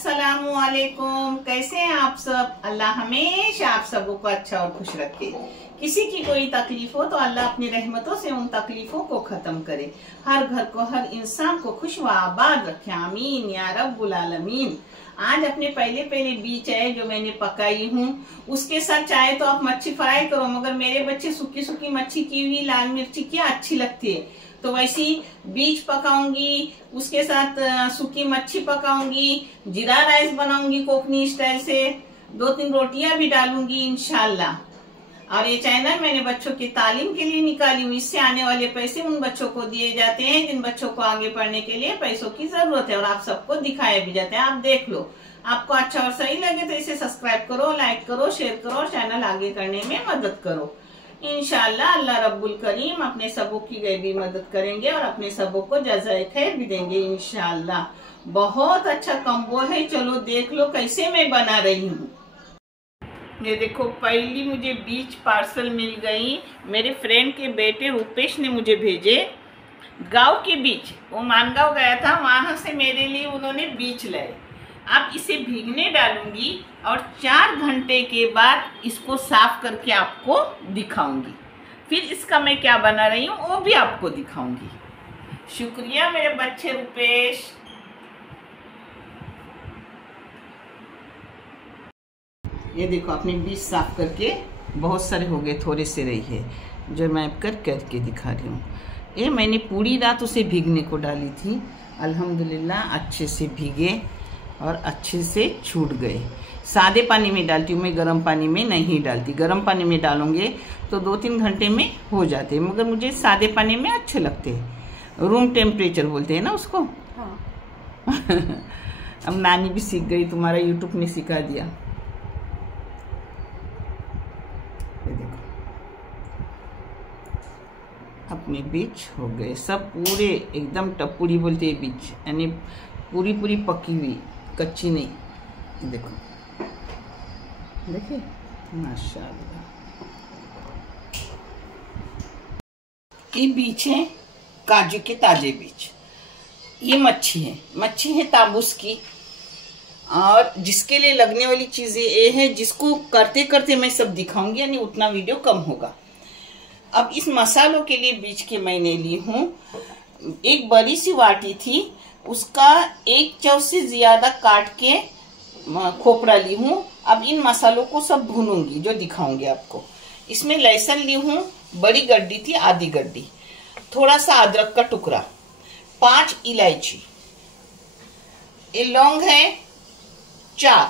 अस्सलामुअलैकुम। कैसे हैं आप सब? अल्लाह हमेशा आप सबों को अच्छा और खुश रखे। किसी की कोई तकलीफ हो तो अल्लाह अपनी रहमतों से उन तकलीफों को खत्म करे। हर घर को, हर इंसान को खुश व आबाद रखे। आमीन या रब्बुल आलमीन। आज अपने पहले बीच है जो मैंने पकाई हूँ, उसके साथ चाहे तो आप मच्छी फ्राई करो, मगर मेरे बच्चे सूखी सूखी मच्छी की हुई लाल मिर्ची की अच्छी लगती है, तो वैसी बीज पकाऊंगी, उसके साथ सूखी मच्छी पकाऊंगी, जीरा राइस बनाऊंगी कोकनी स्टाइल से, 2-3 रोटियां भी डालूंगी इंशाल्लाह। और ये चैनल मैंने बच्चों की तालीम के लिए निकाली हूँ। इससे आने वाले पैसे उन बच्चों को दिए जाते हैं जिन बच्चों को आगे पढ़ने के लिए पैसों की जरूरत है, और आप सबको दिखाए भी जाते हैं। आप देख लो, आपको अच्छा और सही लगे तो इसे सब्सक्राइब करो, लाइक करो, शेयर करो, चैनल आगे करने में मदद करो। इंशाल्लाह अल्लाह रब्बुल करीम अपने सबों की गैबी मदद करेंगे और अपने सबों को जज़ाए खैर भी देंगे इंशाल्लाह। बहुत अच्छा कम्बो है, चलो देख लो कैसे मैं बना रही हूँ। ये देखो, पहली मुझे बीज पार्सल मिल गई। मेरे फ्रेंड के बेटे रुपेश ने मुझे भेजे गांव के बीज। वो मानगांव गया था, वहां से मेरे लिए उन्होंने बीज लाए। अब इसे भीगने डालूंगी और 4 घंटे के बाद इसको साफ करके आपको दिखाऊंगी। फिर इसका मैं क्या बना रही हूँ वो भी आपको दिखाऊंगी। शुक्रिया मेरे बच्चे रुपेश। ये देखो, अपने बीज साफ करके बहुत सारे हो गए, थोड़े से रही है जो मैं करके दिखा रही हूँ। ये मैंने पूरी रात उसे भीगने को डाली थी, अल्हम्दुलिल्लाह अच्छे से भीगे और अच्छे से छूट गए। सादे पानी में डालती हूँ मैं, गर्म पानी में नहीं डालती। गर्म पानी में डालूंगे तो 2-3 घंटे में हो जाते हैं, मगर मुझे सादे पानी में अच्छे लगते हैं। रूम टेम्परेचर बोलते हैं ना उसको। हाँ। अब नानी भी सीख गई, तुम्हारा यूट्यूब ने सिखा दिया। ये देखो, अपने बीज हो गए सब पूरे एकदम टपुरी बोलते हैं बीज, यानी पूरी पकी हुई, कच्ची नहीं। देखो, देखिए माशाल्लाह। ये बीज है काजू के ताजे बीज। ये मच्छी है ताबूस की। और जिसके लिए लगने वाली चीजें ये है, जिसको करते करते मैं सब दिखाऊंगी, यानी उतना वीडियो कम होगा। अब इस मसालों के लिए बीज के मैंने ली हूँ, एक बड़ी सी वाटी थी, उसका 1 चौ से ज्यादा काट के खोपड़ा ली हूँ। अब इन मसालों को सब भूनूंगी, जो दिखाऊंगी आपको। इसमें लहसुन ली हूँ, बड़ी गड्डी थी, आधी गड्डी, थोड़ा सा अदरक का टुकड़ा, 5 इलायची, ये लौंग है 4,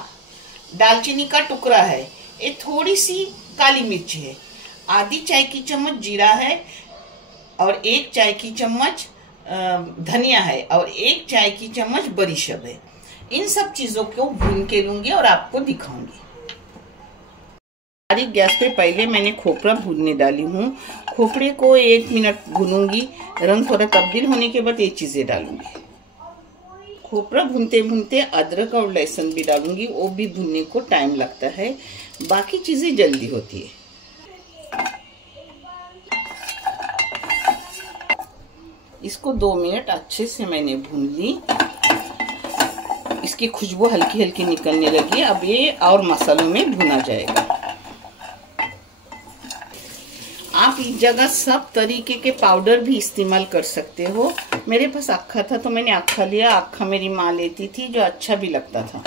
दालचीनी का टुकड़ा है, ये थोड़ी सी काली मिर्च है, आधी चाय की चम्मच जीरा है, और 1 चाय की चम्मच धनिया है, और 1 चाय की चम्मच बड़ीशेप है। इन सब चीजों को भून के लूंगी और आपको दिखाऊंगी। बारीक गैस पे पहले मैंने खोपड़ा भूनने डाली हूँ। खोपड़े को 1 मिनट भूनूंगी, रंग थोड़ा तब्दील होने के बाद ये चीजें डालूंगी। खोपड़ा भूनते भूनते अदरक और लहसुन भी डालूंगी, वो भी भूनने को टाइम लगता है, बाकी चीजें जल्दी होती है। इसको 2 मिनट अच्छे से मैंने भून ली, इसकी खुशबू हल्की हल्की निकलने लगी। अब ये और मसालों में भुना जाएगा। आप इस जगह सब तरीके के पाउडर भी इस्तेमाल कर सकते हो। मेरे पास अक्खा था तो मैंने अक्खा लिया। अक्खा मेरी माँ लेती थी, जो अच्छा भी लगता था।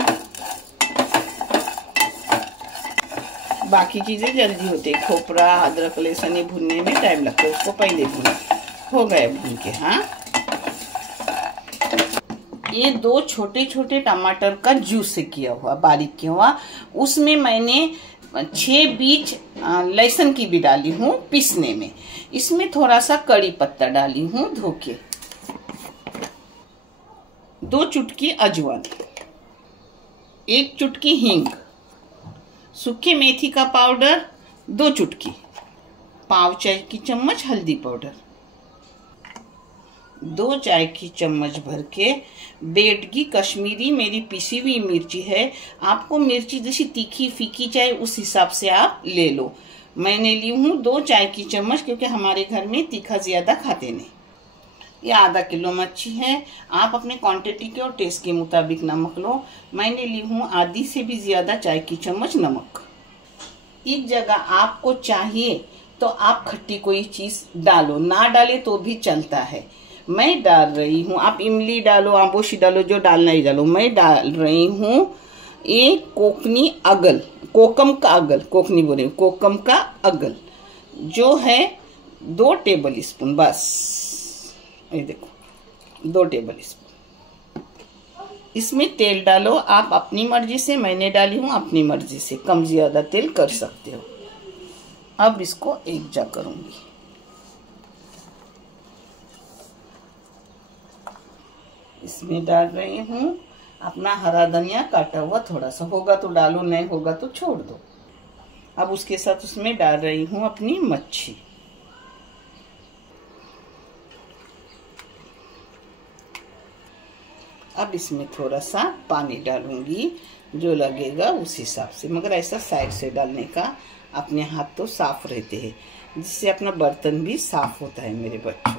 बाकी चीजें जल्दी होती है, खोपड़ा अदरक लहसुन ये भूनने में टाइम लगता है, उसको पहले भूना हो गए भून के। हाँ, ये 2 छोटे छोटे टमाटर का जूस किया हुआ, बारीक किया हुआ, उसमें मैंने 6 बीज लहसुन की भी डाली हूँ पीसने में। इसमें थोड़ा सा कड़ी पत्ता डाली हूँ धो के, 2 चुटकी अजवाइन, 1 चुटकी हींग, सूखे मेथी का पाउडर 2 चुटकी, 1/2 चाय की चम्मच हल्दी पाउडर, 2 चाय की चम्मच भर के बेडगी कश्मीरी मेरी पिसी हुई मिर्ची है। आपको मिर्ची जैसी तीखी फीकी चाहे उस हिसाब से आप ले लो। मैंने ली हूँ 2 चाय की चम्मच, क्योंकि हमारे घर में तीखा ज्यादा खाते नहीं। ये आधा किलो मच्छी है। आप अपने क्वांटिटी के और टेस्ट के मुताबिक नमक लो। मैंने ली हूँ आधी से भी ज्यादा चाय की चम्मच नमक। इस जगह आपको चाहिए तो आप खट्टी कोई चीज डालो, ना डाले तो भी चलता है। मैं डाल रही हूँ, आप इमली डालो, आमोशी डालो, जो डालना ही डालो। मैं डाल रही हूँ एक कोकनी अगल, कोकम का अगल, कोकनी बोले कोकम का अगल, जो है 2 टेबल स्पून बस। ये देखो 2 टेबल स्पून। इसमें तेल डालो आप अपनी मर्जी से, मैंने डाली हूँ अपनी मर्जी से, कम ज्यादा तेल कर सकते हो। अब इसको एक जा करूंगी। इसमें डाल रही हूँ अपना हरा धनिया काटा हुआ, थोड़ा सा होगा तो डालो, नहीं होगा तो छोड़ दो। अब उसके साथ उसमें डाल रही हूँ अपनी मच्छी। अब इसमें थोड़ा सा पानी डालूंगी, जो लगेगा उस हिसाब से, मगर ऐसा साइड से डालने का। अपने हाथ तो साफ रहते हैं, जिससे अपना बर्तन भी साफ होता है मेरे बच्चों।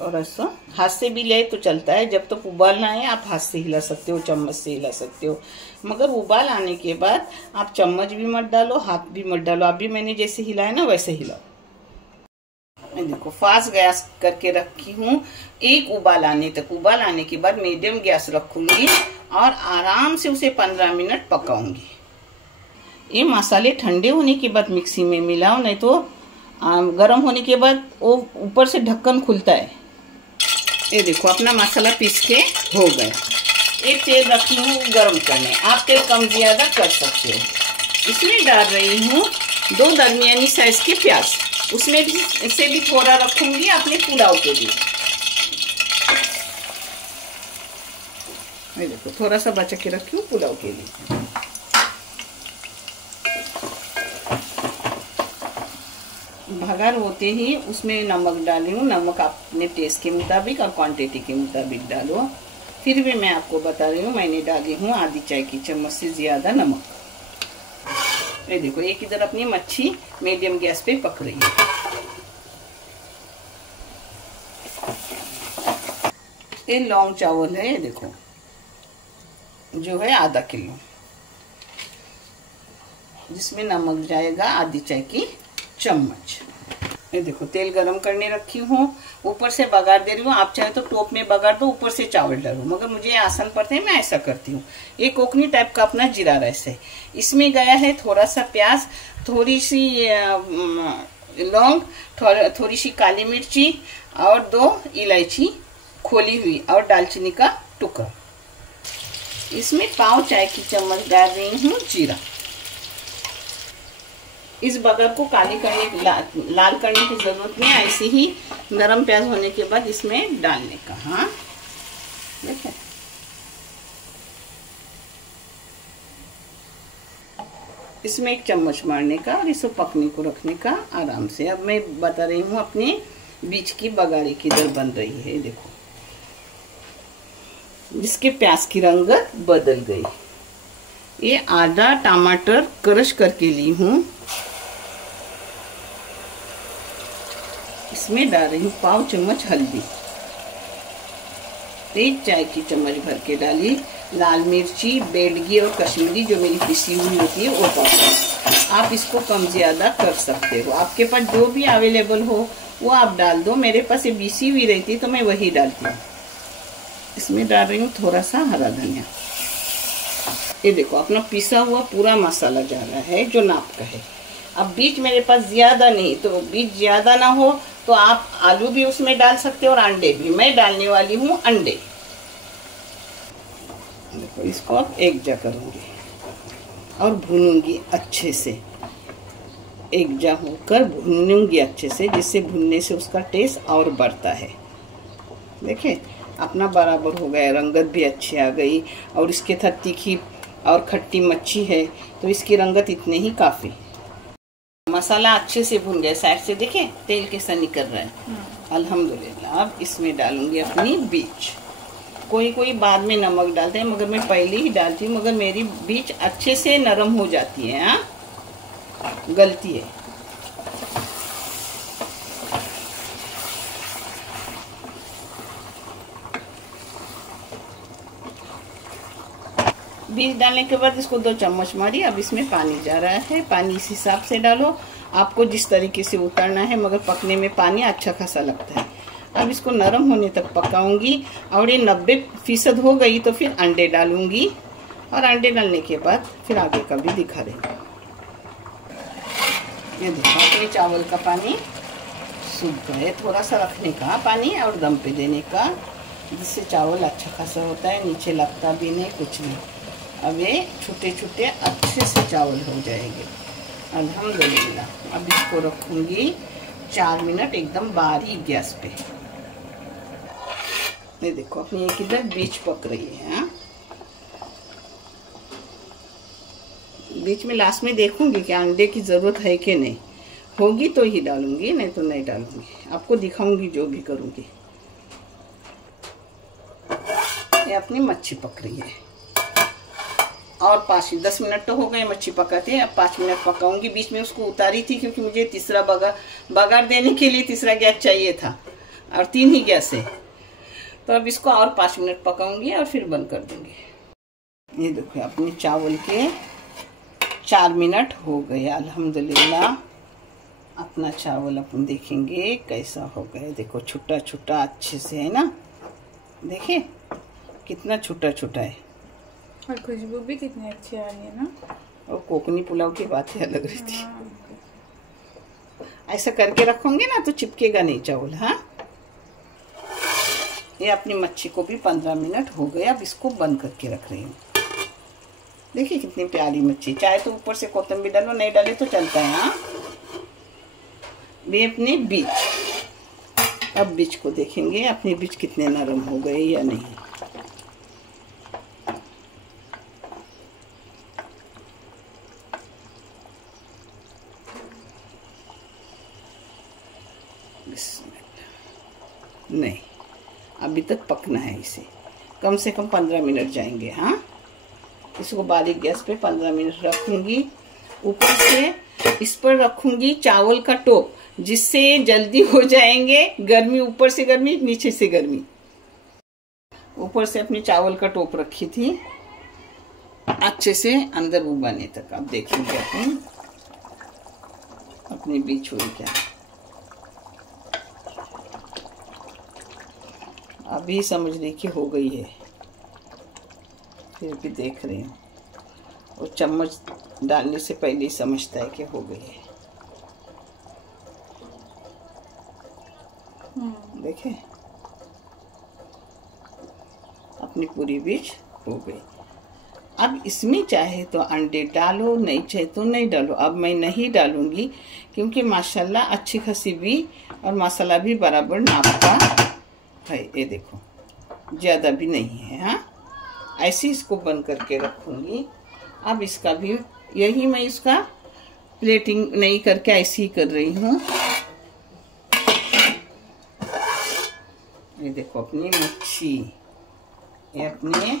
और ऐसा हाथ से भी ले तो चलता है, जब तक उबाल ना आए आप हाथ से हिला सकते हो, चम्मच से हिला सकते हो। मगर उबाल आने के बाद आप चम्मच भी मत डालो, हाथ भी मत डालो। अभी मैंने जैसे हिलाया ना वैसे हिलाओ। मैं देखो फास्ट गैस करके रखी हूँ, एक उबाल आने तक। उबाल आने के बाद मीडियम गैस रखूंगी और आराम से उसे 15 मिनट पकाऊंगी। ये मसाले ठंडे होने के बाद मिक्सी में मिलाओ, नहीं तो गरम होने के बाद वो ऊपर से ढक्कन खुलता है। ये देखो अपना मसाला पीस के हो गया। एक तेल रखी हूँ गरम करने, आप तेल कम ज्यादा कर सकते हो। इसमें डाल रही हूँ 2 दरमियानी साइज के प्याज, उसमें भी इसे भी थोड़ा रखूंगी अपने पुलाव के लिए। मैं देखो थोड़ा सा बचा के रखी हूँ पुलाव के लिए। भगार होते ही उसमें नमक डाली हूँ। नमक अपने टेस्ट के मुताबिक और क्वांटिटी के मुताबिक डालो। फिर भी मैं आपको बता रही हूँ, मैंने डाली हूँ आधी चाय की चम्मच से ज्यादा नमक। ये देखो एक इधर अपनी मच्छी मीडियम गैस पे पक रही है। ये लौंग चावल है, ये देखो जो है आधा किलो, जिसमें नमक जाएगा आधी चाय की चम्मच। ये देखो तेल गरम करने रखी हूँ, ऊपर से बघार दे रही हूँ। आप चाहे तो टोप में बघार दो, ऊपर से चावल डालो, मगर मुझे आसान पड़ता है, मैं ऐसा करती हूँ। ये कोकनी टाइप का अपना जीरा राइस है। इसमें गया है थोड़ा सा प्याज, थोड़ी सी लौंग, थोड़ी सी काली मिर्ची और 2 इलायची खोली हुई और दालचीनी का टुकड़ा। इसमें पाव चाय की चम्मच डाल रही हूँ जीरा। इस बगर को काली करने लाल करने की जरूरत नहीं, ऐसे ही नरम प्याज होने के बाद इसमें डालने का। हाँ देखिए इसमें 1 चम्मच मारने का और इसे पकने को रखने का आराम से। अब मैं बता रही हूँ अपने बीच की बगाड़ी किधर बन रही है। देखो जिसके प्याज की रंगत बदल गई। ये आधा टमाटर क्रश करके ली हूँ। इसमें डाल रही हूँ पाव चम्मच हल्दी, 1 चाय की चम्मच भर के डाली लाल मिर्ची, बेडगी और कश्मीरी जो मेरी पिसी हुई होती है वो पाउडर। आप इसको कम ज्यादा कर सकते हो, आपके पास जो भी अवेलेबल हो वो आप डाल दो। मेरे पास ये पिसी हुई रहती तो मैं वही डालती हूँ। इसमें डाल रही हूँ थोड़ा सा हरा धनिया। ये देखो अपना पिसा हुआ पूरा मसाला जा रहा है जो नाप का है। अब बीज मेरे पास ज्यादा नहीं, तो बीज ज्यादा ना हो तो आप आलू भी उसमें डाल सकते हो और अंडे भी। मैं डालने वाली हूँ अंडे। देखो इसको अब एक जा करूंगी और भूनूंगी अच्छे से। एक जा होकर भूनूंगी अच्छे से, जिससे भूनने से उसका टेस्ट और बढ़ता है। देखिए अपना बराबर हो गया, रंगत भी अच्छी आ गई और इसके साथ तीखी और खट्टी मच्छी है तो इसकी रंगत इतने ही काफी। मसाला अच्छे से भून गया, साइड से देखे तेल कैसा निकल रहा है। अल्हम्दुलिल्लाह। अब इसमें डालूंगी अपनी बीज। कोई कोई बाद में नमक डालते हैं, मगर मैं पहले ही डालती हूँ, मगर मेरी बीज अच्छे से नरम हो जाती है। हाँ गलती है। बीज डालने के बाद इसको 2 चम्मच मारी। अब इसमें पानी जा रहा है, पानी इस हिसाब से डालो आपको जिस तरीके से उतरना है, मगर पकने में पानी अच्छा खासा लगता है। अब इसको नरम होने तक पकाऊंगी और ये 90% हो गई तो फिर अंडे डालूंगी, और अंडे डालने के बाद फिर आगे का भी दिखा देंगे। ये देखो अपने चावल का पानी सूख गए, थोड़ा सा रखने का पानी और दम पे देने का, जिससे चावल अच्छा खासा होता है, नीचे लगता भी नहीं कुछ नहीं। अब ये छोटे छोटे अच्छे से चावल हो जाएंगे अल्हम्दुलिल्लाह। अब इसको रखूंगी 4 मिनट एकदम बारीक गैस पे। ये देखो अपनी एक इधर बीच पक रही है। बीच में लास्ट में देखूंगी कि अंडे की जरूरत है कि नहीं, होगी तो ही डालूंगी, नहीं तो नहीं डालूंगी। आपको दिखाऊंगी जो भी करूंगी। ये अपनी मच्छी पक रही है और 5-10 मिनट तो हो गए मच्छी पकाते हैं। अब 5 मिनट पकाऊंगी। बीच में उसको उतारी थी क्योंकि मुझे तीसरा बघार देने के लिए तीसरा गैस चाहिए था और 3 ही गैस है। तो अब इसको और 5 मिनट पकाऊंगी और फिर बंद कर दूंगी। ये देखो अपने चावल के 4 मिनट हो गए अल्हम्दुलिल्लाह। अपना चावल अपन देखेंगे कैसा हो गया। देखो छोटा छोटा अच्छे से है ना, देखिए कितना छोटा छोटा है और खुशबू भी कितनी अच्छी आ रही है ना। और कोकनी पुलाव की बात ही अलग रही थी। ऐसा करके रखोगे ना तो चिपकेगा नहीं चावल। हाँ, ये अपनी मच्छी को भी 15 मिनट हो गए। अब इसको बंद करके रख रही हूँ। देखिए कितनी प्यारी मच्छी। चाहे तो ऊपर से कोतंबीर डालो, नहीं डाले तो चलता है। हाँ, ये अपने बीज। अब बीज को देखेंगे अपने बीज कितने नरम हो गए या नहीं। नहीं, अभी तक पकना है इसे, कम से कम 15 मिनट जाएंगे। हाँ, इसको बारीक गैस पे 15 मिनट रखूंगी। ऊपर से इस पर रखूंगी चावल का टोप, जिससे जल्दी हो जाएंगे। गर्मी, ऊपर से गर्मी, नीचे से गर्मी। ऊपर से अपनी चावल का टोप रखी थी अच्छे से अंदर उबालने तक। अब देखेंगे अपनी बीच हुई क्या। अभी समझ रही कि हो गई है, फिर भी देख रही हूँ। वो चम्मच डालने से पहले ही समझता है कि हो गई है। देखे अपनी पूरी बीज हो गई। अब इसमें चाहे तो अंडे डालो, नहीं चाहे तो नहीं डालो। अब मैं नहीं डालूंगी क्योंकि माशाल्लाह अच्छी खासी भी और मसाला भी बराबर नाप का है। ये देखो ज्यादा भी नहीं है। हाँ, ऐसे इसको बंद करके रखूंगी। अब इसका भी यही मैं इसका प्लेटिंग नहीं करके ऐसे ही कर रही हूँ। ये देखो अपनी मच्छी, ये अपने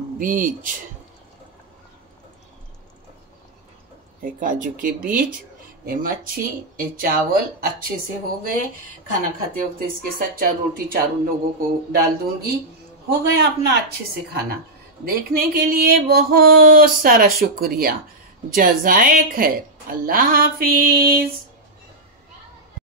बीज, ये काजू के बीज, ये मच्छी, ये चावल अच्छे से हो गए। खाना खाते वक्त इसके साथ 4 रोटी चारों लोगों को डाल दूंगी। हो गया अपना अच्छे से खाना। देखने के लिए बहुत सारा शुक्रिया। जज़ाए खैर। अल्लाह हाफिज।